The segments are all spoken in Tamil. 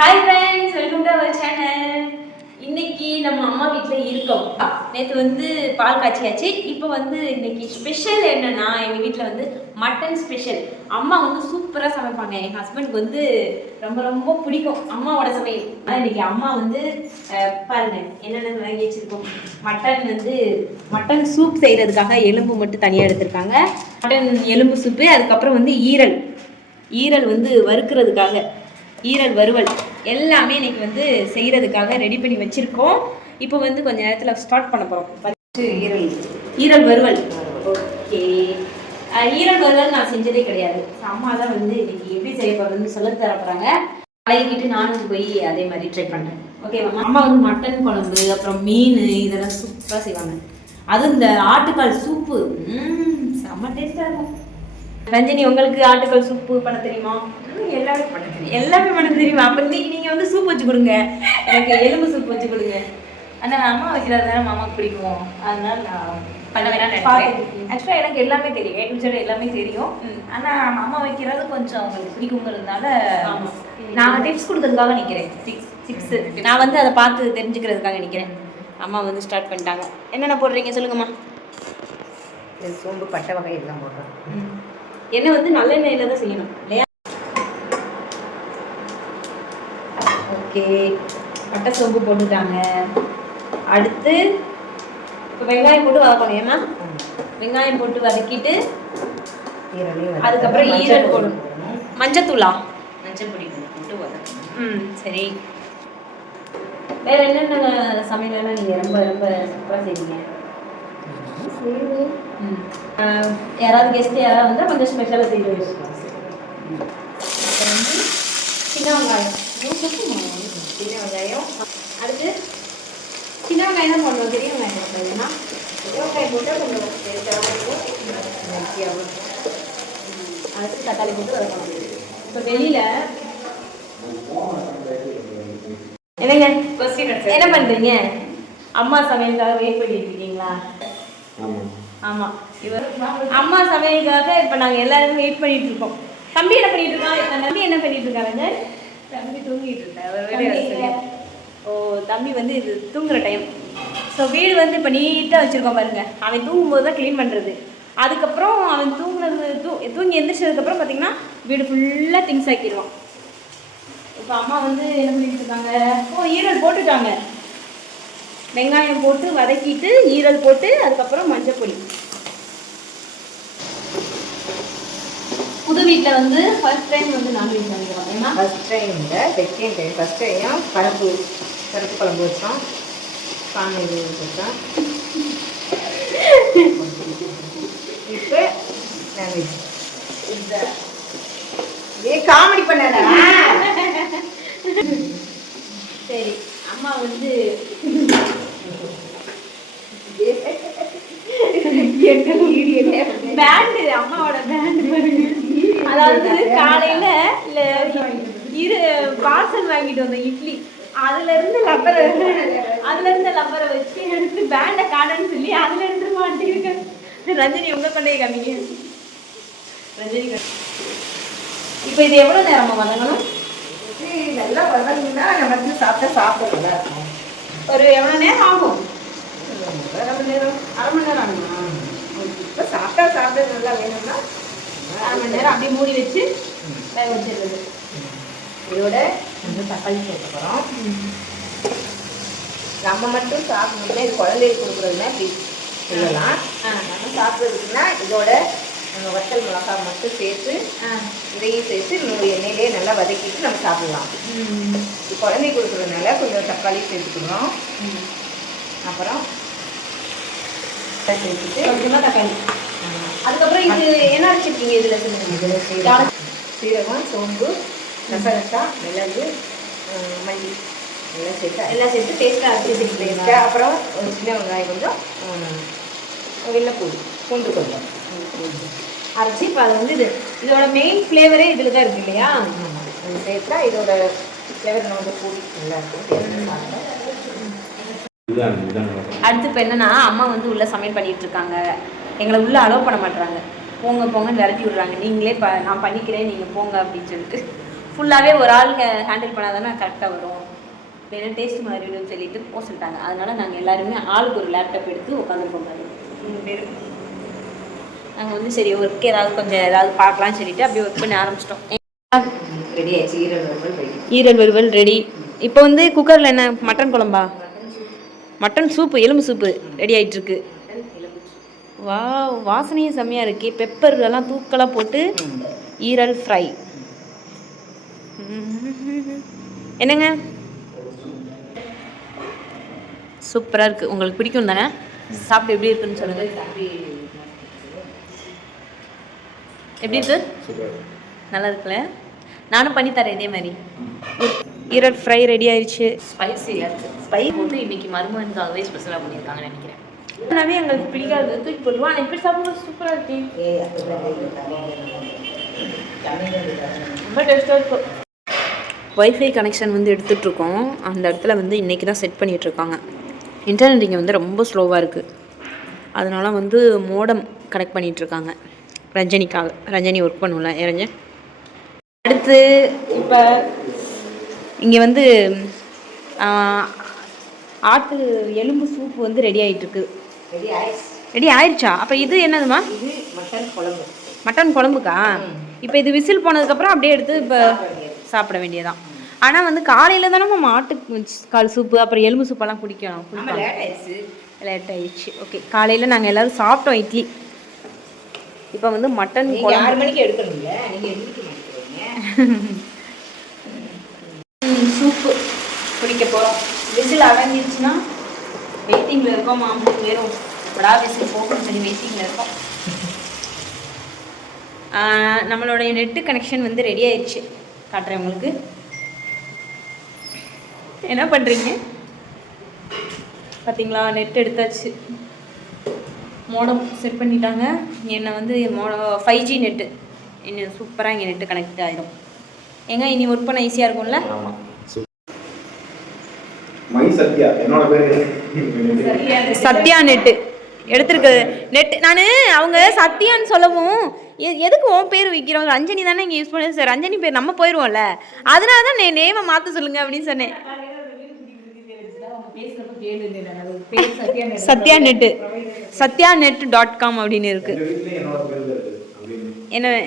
Hi friends, welcome to our channel. இன்னைக்கு நம்ம அம்மா வீட்டில் இருக்கோம். நேற்று வந்து பால் காய்ச்சியாச்சு. இப்போ வந்து இன்னைக்கு ஸ்பெஷல் என்னன்னா, எங்கள் வீட்டில் வந்து மட்டன் ஸ்பெஷல். அம்மா வந்து சூப்பராக சமைப்பாங்க. எங்கள் ஹஸ்பண்டுக்கு வந்து ரொம்ப ரொம்ப பிடிக்கும் அம்மாவோட சமையல். ஆனால் இன்னைக்கு அம்மா வந்து பாருங்க என்னென்ன வாங்கி வச்சிருக்கோம். மட்டன் சூப் செய்கிறதுக்காக எலும்பு மட்டும் தனியாக எடுத்திருக்காங்க. மட்டன் எலும்பு சூப்பு, அதுக்கப்புறம் வந்து ஈரல் வந்து வறுக்கிறதுக்காக ஈரல் வறுவல் எல்லாமே இன்னைக்கு வந்து செய்கிறதுக்காக ரெடி பண்ணி வச்சுருக்கோம். இப்போ வந்து கொஞ்சம் நேரத்தில் ஸ்டார்ட் பண்ண போகிறோம். ஈரல் வறுவல். ஓகே, ஈரல் வறுவல் நான் செஞ்சதே கிடையாது. அம்மா தான் வந்து இன்னைக்கு எப்படி செய்ய போகிறதுன்னு சொல்ல தர போகிறாங்க. பழகிக்கிட்டு நானும் போய் அதே மாதிரி ட்ரை பண்ணுறேன். ஓகேவா? அம்மா வந்து மட்டன் குழம்பு, அப்புறம் மீன் இதெல்லாம் சூப்பராக செய்வாங்க. அதுவும் இந்த ஆட்டுக்கால் சூப்பு செம்ம டேஸ்ட்டாக இருக்கும். ரஞ்சினி, உங்களுக்கு ஆட்டுக்கால் சூப்பு பண்ண தெரியுமா? எல்லாமே பண்ண தெரியுமா? அப்போ இன்னைக்கு நீங்கள் வந்து சூப் வச்சு கொடுங்க, எனக்கு எலும்பு சூப் வச்சு கொடுங்க. ஆனால் அம்மா வைக்கிறது தானே மாமாவுக்கு பிடிக்கும், அதனால நான் பண்ண வேணாம்னு நினைக்கிறேன். ஆக்சுவலாக எனக்கு எல்லாமே தெரியும், ஏபிசோட எல்லாமே தெரியும். ஆனால் அம்மா வைக்கிறது கொஞ்சம் அவங்களுக்கு பிடிக்குங்கிறதுனால நான் டிப்ஸ் கொடுக்கறதுக்காக நிற்கிறேன். டிப்ஸு நான் வந்து அதை பார்த்து தெரிஞ்சுக்கிறதுக்காக நிற்கிறேன். அம்மா வந்து ஸ்டார்ட் பண்ணிட்டாங்க. என்னென்ன போடுறீங்க சொல்லுங்கம்மா? சோம்பு, பட்டை வகை எல்லாம் போடுறேன். எண்ணெய் வந்து நல்லெண்ணெயில் தான் செய்யணும் இல்லையா? ஓகே, பட்டை சோம்பு போட்டுட்டாங்க. அடுத்து இப்போ வெங்காயம் போட்டு வதக்கணும். ஏன்னா வெங்காயம் போட்டு வதக்கிட்டு அதுக்கப்புறம் ஈரல் போடணும். மஞ்சத்தூளா? மஞ்சள் பொடி போட்டு வதக்கணும். சரி. வேற என்னென்ன சமையலெல்லாம் நீங்கள் ரொம்ப ரொம்ப சூப்பராக செய்வீங்க? யாராவது கெஸ்ட் யாராவது வந்தால் கொஞ்சம் ஸ்பெஷலாக செய்து வச்சுக்கலாம். அப்புறம் வந்து சின்ன வெங்காயம். அடுத்து சின்ன வெங்காயம் தான் போடணும், பெரிய வெங்காயம் போட்டோம்னா பெரிய வெங்காயம் போட்டால் கொஞ்சம் அடுத்து தக்காளி போட்டு வதக்கணும். இப்போ வெளியில் என்னங்க என்ன பண்ணுறீங்க? அம்மா சமையலுக்காக வெயிட் பண்ணிட்டு இருக்கீங்களா? ஆமாம், இவர் அம்மா சமையலுக்காக இப்போ நாங்கள் எல்லாருமே வெயிட் பண்ணிட்டு இருக்கோம். தம்பி என்ன பண்ணிட்டு இருக்கான்? தம்பி என்ன பண்ணிட்டு இருக்காங்க? தம்பி தூங்கிட்டு இருந்தேன். ஓ, தம்பி வந்து இது தூங்குற டைம். ஸோ வீடு வந்து இப்போ நீட்டாக வச்சுருக்கோம் பாருங்க. அவன் தூங்கும்போது தான் க்ளீன் பண்ணுறது. அதுக்கப்புறம் அவன் தூங்கி எந்திரிச்சதுக்கப்புறம் பார்த்தீங்கன்னா வீடு ஃபுல்லாக திங்ஸ் ஆக்கிடுவான். இப்போ அம்மா வந்து என்ன பண்ணிட்டு இருக்காங்க? ஈரல் போட்டுட்டாங்க. வெங்காயம் போட்டு வதக்கிட்டு ஈரல் போட்டு அதுக்கப்புறம் மஞ்சள் பொடி. புது வீட்டில் வந்து ஃபர்ஸ்ட் டைம் வந்து நான்வெஜ் வாங்கிடுவோம். ஏன்னா ஃபஸ்ட் டைம் இல்லை, செகண்ட் டைம். ஃபஸ்ட் டைம் பருப்பு குழம்பு வச்சோம், பானை வச்சோம். இப்போ நான்வெஜ். இதே காமெடி பண்ணடா. சரி, அம்மா வந்து பேண்டு, அம்மாவோட பேண்டு. அதாவது காலையில பார்சல் வாங்கிட்டு வந்தோம் இட்லி. அதுல இருந்து லப்பரை வச்சு எடுத்து பேண்டை காணன்னு சொல்லி அதுல இருந்து மாட்டிருக்கேன். ரஞ்சினி உங்க கொண்டே காமிங்க. ரஞ்சினி, இப்போ இது எவ்வளோ நேரமா வதங்கணும்? நல்லா வதங்கினா நமக்கு சாப்பிட ஒரு எவ்வளோ நேரம் ஆகும்? அரை மணி நேரம் ஆகுமா? இப்போ சாப்பிட நல்லா வேணும்னா அரை மணி நேரம் அப்படியே மூடி வச்சு வேக வச்சிடுறது. இதோட வந்து தக்காளி சேர்க்க போகிறோம். நம்ம மட்டும் சாப்பிடணும்னா இது குழந்தைக்கு கொடுக்குறதுனா இப்படி சொல்லலாம். நம்ம சாப்பிட்றதுக்குன்னா இதோட நம்ம வத்தல் மிளகாய் மட்டும் சேர்த்து இதையும் சேர்த்து எண்ணெயிலே நல்லா வதக்கிட்டு நம்ம சாப்பிடலாம். இது குழந்தைக்கு கொடுக்குறதுனால கொஞ்சம் தக்காளி சேர்த்துக்கிறோம். அப்புறம் சேர்த்துட்டு கொஞ்சமாக தக்காளி. அதுக்கப்புறம் இது என்ன வச்சுருக்கீங்க? இதில் சீரகம், சோம்பு, கசகசா, மிளகு, மல்லி எல்லாம் சேர்த்து டேஸ்ட்டாக அரைச்சி. அப்புறம் ஒரு சின்ன வெங்காயம் கொஞ்சம், பூண்டு கொஞ்சம் அரைச்சி. இப்போ அது வந்து இதோட மெயின் ஃப்ளேவரே இதில் தான் இருக்குது இல்லையா? அது சேர்த்தா இதோட ஃப்ளேவர் நம்ம கூடி நல்லா இருக்கும். அடுத்து இப்போ என்னன்னா, அம்மா வந்து உள்ளே சமையல் பண்ணிட்டு இருக்காங்க. எங்களை உள்ளே அலோவ் பண்ண மாட்டுறாங்க. போங்கன்னு விரட்டி விடுறாங்க. நீங்களே நான் பண்ணிக்கிறேன், நீங்கள் போங்க அப்படின்னு சொல்லிட்டு ஃபுல்லாகவே ஒரு ஆள் ஹேண்டில் பண்ணால் தானே கரெக்டாக வரும். வேணும் டேஸ்ட் மாறிடும்னு சொல்லிட்டு போக சொல்லிட்டாங்க. அதனால நாங்கள் எல்லாருமே ஆளுக்கு ஒரு லேப்டாப் எடுத்து உட்காந்துருக்கோம் பாரு 3 பேர். நாங்கள் வந்து சரி ஒர்க் ஏதாவது பார்க்கலாம்னு சொல்லிட்டு அப்படியே ஒர்க் பண்ண ஆரம்பிச்சிட்டோம். ரெடி ஆயிடுச்சு. ஈரல் வறுவல் ரெடி. இப்போ வந்து குக்கரில் என்ன மட்டன் குழம்பா? மட்டன் சூப்பு, எலும்பு சூப்பு ரெடி ஆகிட்டுருக்கு. வா, வாசனையும் செம்மையாக இருக்கு. பெப்பர் எல்லாம் தூக்கலாக போட்டு ஈரல் ஃப்ரை. என்னங்க சூப்பராக இருக்குது. உங்களுக்கு பிடிக்கும் தானே? சாப்பிட்டு எப்படி இருக்குன்னு சொல்லுங்கள். எப்படி இருக்கு? நல்லா இருக்குல்ல? நானும் பண்ணி தரேன் இதே மாதிரி. ஈரல் ஃப்ரை ரெடி ஆயிடுச்சு. ஸ்பைசியாக இருக்குது. ஸ்பைஸ் போட்டு இன்னைக்கு மருமகனுக்காகவே ஸ்பெஷலாக பண்ணியிருக்காங்கன்னு நினைக்கிறேன். எல்லாமே எங்களுக்கு பிடிக்காது, தூக்கி போடுவோம். ஆனால் எப்படி சாப்பிடுவோம், சூப்பராக இருக்கு. ரொம்ப டேஸ்ட்டாக இருக்கும். ஒய்ஃபை கனெக்ஷன் வந்து எடுத்துகிட்ருக்கோம். அந்த இடத்துல வந்து இன்றைக்கி தான் செட் பண்ணிகிட்ருக்காங்க. இன்டர்நெட் இங்கே வந்து ரொம்ப ஸ்லோவாக இருக்குது. அதனால வந்து மோடம் கனெக்ட் பண்ணிகிட்ருக்காங்க ரஞ்சனிக்காக. ரஞ்சனி ஒர்க் பண்ணுவோம்ல ரஞ்சன். அடுத்து இப்போ இங்கே வந்து ஆட்டு எலும்பு சூப்பு வந்து ரெடி ஆகிட்டுருக்கு. ரெடி ஆயிடுச்சா? அப்போ இது என்னதுமா? இது மட்டன் குழம்பு. மட்டன் குழம்புக்கா? இப்போ இது விசில் போனதுக்கப்புறம் அப்படியே எடுத்து இப்போ சாப்பிட வேண்டியதான். ஆனால் வந்து காலையில் தானே நம்ம கால் சூப்பு அப்புறம் எலும்பு சூப்பெல்லாம் குடிக்கணும். லேட் ஆயிடுச்சு. ஓகே, காலையில் நாங்கள் எல்லோரும் சாப்பிட்டோம் இட்லி. இப்போ வந்து மட்டன் 6 மணிக்கு எடுக்கணும்ல, நீங்கள் எந்திரிக்க மாட்டேங்கிறீங்க. சூப்பு குடிக்க போகிறோம். விசில் அடங்கிடுச்சுன்னா வெயிட்டிங்கில் இருக்கோம். 3 பேரும் எப்படா விசில் போகணும்னு சொல்லி வெயிட்டிங்கில் இருக்கோம். நம்மளுடைய நெட்டு கனெக்ஷன் வந்து ரெடி ஆயிடுச்சு. காட்டுறேன் உங்களுக்கு. என்ன பண்ணுறீங்க பார்த்தீங்களா? நெட் எடுத்தாச்சு. மோடம் செட் பண்ணிட்டாங்க. என்னை வந்து 5G நெட்டு என்ன சூப்பராக இங்கே நெட்டு கனெக்ட் ஆகிடும். ஏங்க இனி ஒர்க் பண்ண ஈஸியாக இருக்கும்ல? சத்யா நெட்டு எடுத்துருக்கு. நெட் நான் அவங்க சத்யான்னு சொல்லவும் எதுக்கு உன் பேர் வைக்கிறோம்? ரஞ்சனி தானே இங்கே யூஸ் பண்ணு சார். ரஞ்சனி பேர் நம்ம போயிடுவோம்ல, அதனால தான் நேமை மாற்ற சொல்லுங்க அப்படின்னு சொன்னேன். சத்யா நெட்டு satyanet.com அப்படின்னு இருக்கு.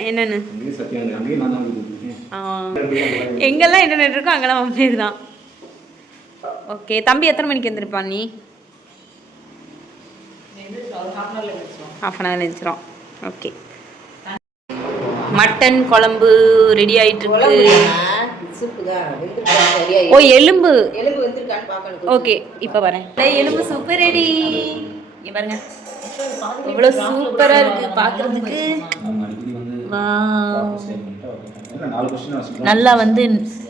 என்னன்னு எங்கெல்லாம் இன்டர்நெட் இருக்கோ அங்கெல்லாம் உன் பேர் தான். ஓகே, தம்பி எத்தனை மணிக்கு எழுந்திருப்பான்? நீ ½ அன் ஹவரில் எழுந்திரிச்சிடும். ஓகே, மட்டன் குழம்பு ரெடி ஆயிட்டு இருக்கு. ஓ, எலும்பு வெந்திருக்கான்னு பார்க்கணும். ஓகே, இப்போ வரேன். எலும்பு சூப்பு ரெடி. இங்க பாருங்க, இவ்வளோ சூப்பராக இருக்கு பார்க்குறதுக்கு. நல்லா வந்து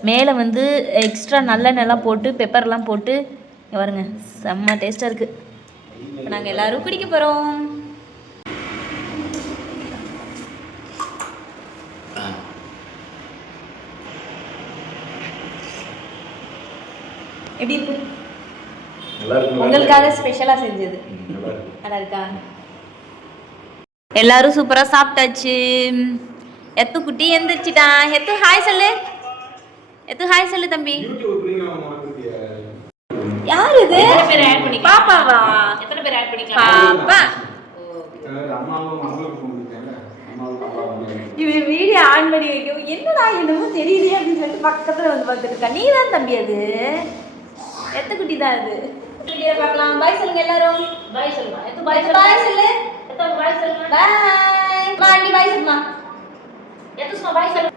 மேலே வந்து எக்ஸ்ட்ரா நல்லெண்ணெய்லாம் போட்டு பெப்பர்லாம் போட்டு இங்கே பாருங்க, செம்ம டேஸ்ட்டாக இருக்குது. இப்போ நாங்கள் எல்லோரும் குடிக்க போகிறோம். எப்படி இருக்கு? உங்களுக்காக ஸ்பெஷலாக செஞ்சது. நல்லா இருக்கா? எல்லாரும் சூப்பராக சாப்பிட்டாச்சு. எத்து குட்டி எந்திரிச்சிட்டா. எத்து ஹாய் சொல்லு. எத்து ஹாய் சொல்லு தம்பி. யார் இது? பாப்பாவா? எத்தனை பேர் ஆட் பண்ணிக்கலாம்? பாப்பா. இவன் வீடியோ ஆன் பண்ணி வைக்கவும் என்னடா என்னமோ தெரியலையே அப்படின்னு சொல்லிட்டு பக்கத்தில் வந்து பார்த்துட்டு இருக்கா. நீ தான் தம்பி அது. எத்த குட்டி தான் அது. பார்க்கலாம். பாய் சொல்லுங்க எல்லாரும். பாய் சொல்லுமா. எத்து பாய் சொல்லு. பாய் சொல்லு. எத்து பாய் சொல்லுமா. பாய். மா ஆண்டி பாய் சொல்லுமா. எத்து சும்மா பாய் சொல்லு.